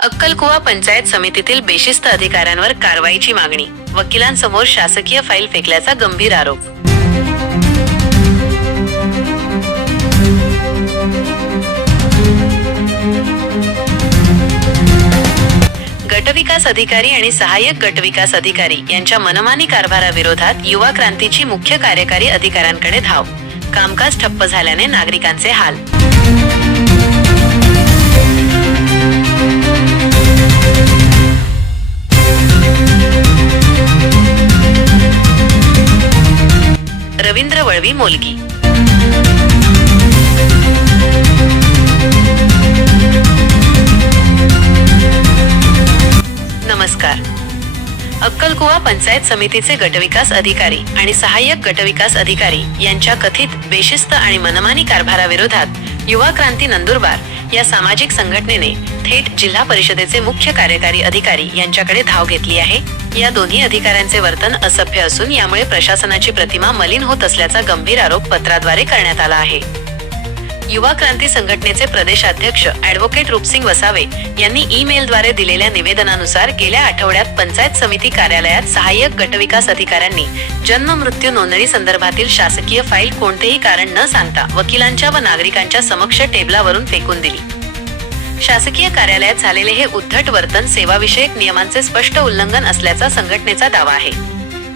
अक्कलकुवा पंचायत समितीतील बेशिस्त अधिकाऱ्यांवर कारवाईची मागणी. वकिलांसमोर शासकीय फाईल फेकल्याचा गंभीर आरोप. गटविकास अधिकारी आणि सहाय्यक गटविकास अधिकारी यांच्या मनमानी कारभाराविरोधात युवा क्रांतीची मुख्य कार्यकारी अधिकाऱ्यांकडे धाव. कामकाज ठप्प झाल्याने नागरिकांचे हाल. रवींद्र वळवी मोलगी. नमस्कार. अक्कलकुवा पंचायत समितीचे गटविकास अधिकारी आणि सहाय्यक गटविकास अधिकारी यांच्या कथित बेशिस्त आणि मनमानी कारभाराविरोधात युवा क्रांती नंदुरबार या सामाजिक संघटनेने थेट जिल्हा परिषदेचे मुख्य कार्यकारी अधिकारी यांच्याकडे धाव घेतली आहे. या दोन्ही अधिकाऱ्यांचे वर्तन असभ्य असून यामुळे प्रशासनाची प्रतिमा मलिन होत असल्याचा गंभीर आरोप पत्राद्वारे करण्यात आला आहे. युवा क्रांती संघटनेचे प्रदेशाध्यक्ष ऍडव्होकेट रूपसिंग वसावे यांनी ईमेलद्वारे दिलेल्या निवेदनानुसार गेल्या आठवड्यात पंचायत समिती कार्यालयात सहाय्यक गटविकास अधिकाऱ्यांनी जन्म मृत्यू नोंदणी संदर्भातील शासकीय फाईल कोणतेही कारण न सांगता वकिलांच्या व नागरिकांच्या समक्ष टेबलावरून फेकून दिली. शासकीय कार्यालयात झालेले हे उद्धट वर्तन सेवाविषयक नियमांचे स्पष्ट उल्लंघन असल्याचा संघटनेचा दावा आहे.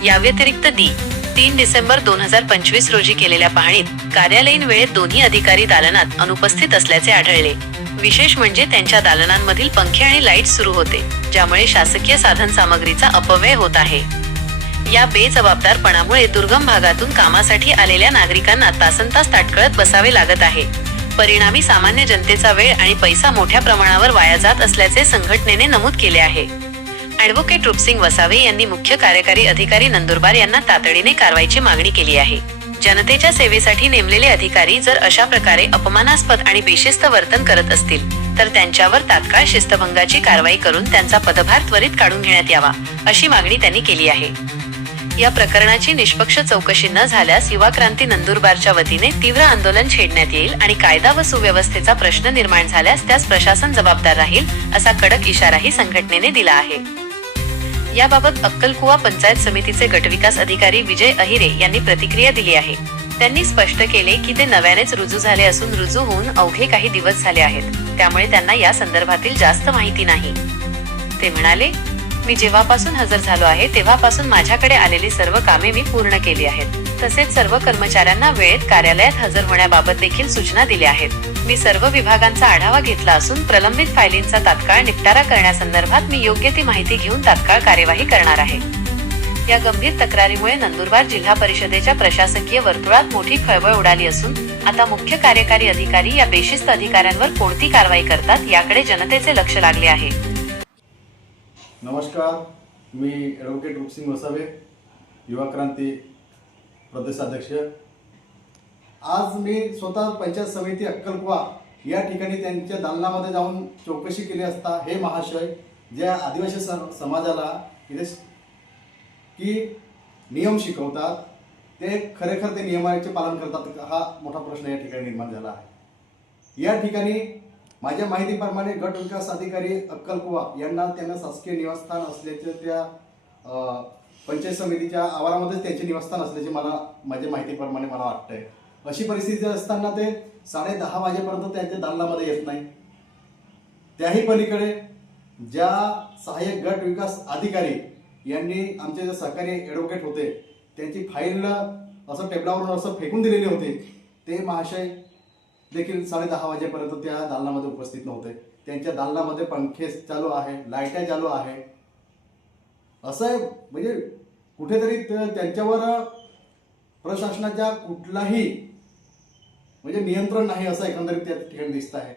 या व्यतिरिक्त दी तीन डिसेंबर दोन हजार पंचवीस रोजी केलेल्या पाहणीत कार्यालयीन वेळेत दोन्ही अधिकारी दालनात अनुपस्थित असल्याचे आढळले. विशेष म्हणजे त्यांच्या दालनांमधील पंखे आणि लाइट सुरू होते ज्यामुळे शासकीय साधन सामग्रीचा अपव्यय होत आहे. या बेजबाबदारपणामुळे दुर्गम भागातून कामासाठी आलेल्या नागरिकांना तासनतास ताटकळत बसावे लागत आहे. परिणामी सामान्य जनतेचा वेळ आणि पैसा मोठ्या प्रमाणावर वाया जात असल्याचे संघटनेने नमूद केले आहे. ऍडव्होकेट रूपसिंग वसावे यांनी मुख्य कार्यकारी अधिकारी नंदुरबार यांना तातडीने कारवाईची मागणी केली आहे. जनतेच्या सेवेसाठी नेमलेले अधिकारी जर अशा प्रकारे अपमानास्पद आणि बेशिस्त वर्तन करत असतील तर त्यांच्यावर तात्काळ शिस्तभंगाची कारवाई करून त्यांचा पदभार त्वरित काढून घेण्यात यावा अशी मागणी त्यांनी केली आहे. या प्रकरणाची निष्पक्ष चौकशी न झाल्यास युवा क्रांती नंदुरबारच्या वतीने तीव्र आंदोलन छेडण्यात येईल आणि कायदा व सुव्यवस्थेचा प्रश्न निर्माण झाल्यास त्यास प्रशासन जबाबदार राहील असा कडक इशाराही संघटनेने दिला आहे. याबाबत अक्कलकुवा पंचायत समितीचे गटविकास अधिकारी विजय अहिरे यांनी प्रतिक्रिया दिली आहे. त्यांनी स्पष्ट केले की ते नव्यानेच रुजू झाले असून रुजू होऊन अवघे काही दिवस झाले आहेत. त्यामुळे त्यांना या संदर्भातील जास्त माहिती नाही. ते म्हणाले मी जेव्हापासून हजर झालो आहे तेव्हापासून माझ्याकडे आलेली सर्व कामे मी पूर्ण केली आहेत. तसेच सर्व कर्मचाऱ्यांना वेळेत कार्यालयात हजर होण्याबाबत देखील सूचना दिल्या आहेत. मी सर्व विभागांचा आढावा घेतला असून प्रलंबित फायलींचा तात्काळ निपटारा करण्यासंदर्भात मी योग्य ती माहिती घेऊन तात्काळ कार्यवाही करणार आहे. या गंभीर तक्रारीमुळे नंदुरबार जिल्हा परिषदेच्या प्रशासकीय वर्तुळात मोठी खळबळ उडाली असून आता मुख्य कार्यकारी अधिकारी या बेशिस्त अधिकाऱ्यांवर कोणती कारवाई करतात याकडे जनतेचे लक्ष लागले आहे. नमस्कार मी ॲडव्होकेट रूपसिंग वसावे युवा क्रांती प्रदेशाध्यक्ष. आज मी स्वतः पंचायत समिती अक्कलकुवा या ठिकाणी त्यांच्या दालनामध्ये जाऊन चौकशी केली असता हे महाशय ज्या आदिवासी स- समाजाला इथे की नियम शिकवतात ते खरेखर ते नियमाचे पालन करतात हा मोठा प्रश्न या ठिकाणी निर्माण झाला आहे. या ठिकाणी माझ्या माहितीप्रमाणे गट विकास अधिकारी अक्कलकुवा यांना त्यांना शासकीय निवासस्थान असल्याचे त्या पंचायत समितीच्या आवारामध्येच त्यांचे निवासस्थान असल्याचे मला माझ्या माहितीप्रमाणे मला वाटतंय. अशी परिस्थिती असताना ते साडे दहा वाजेपर्यंत त्यांच्या दालनामध्ये येत नाही. त्याही पलीकडे ज्या सहाय्यक गट विकास अधिकारी यांनी आमचे जे सहकारी ॲडव्होकेट होते त्यांची फाईल असं टेबलावरून असं फेकून दिलेले होते ते महाशय देखील साडे दहा वाजेपर्यंत त्या दालनामध्ये उपस्थित नव्हते. त्यांच्या दालनामध्ये पंखे चालू आहे लाईटा चालू आहे असं आहे, म्हणजे कुठेतरी त्यांच्यावर प्रशासनाच्या कुठलाही म्हणजे नियंत्रण नाही असं एकंदरीत त्या ठिकाणी दिसत आहे.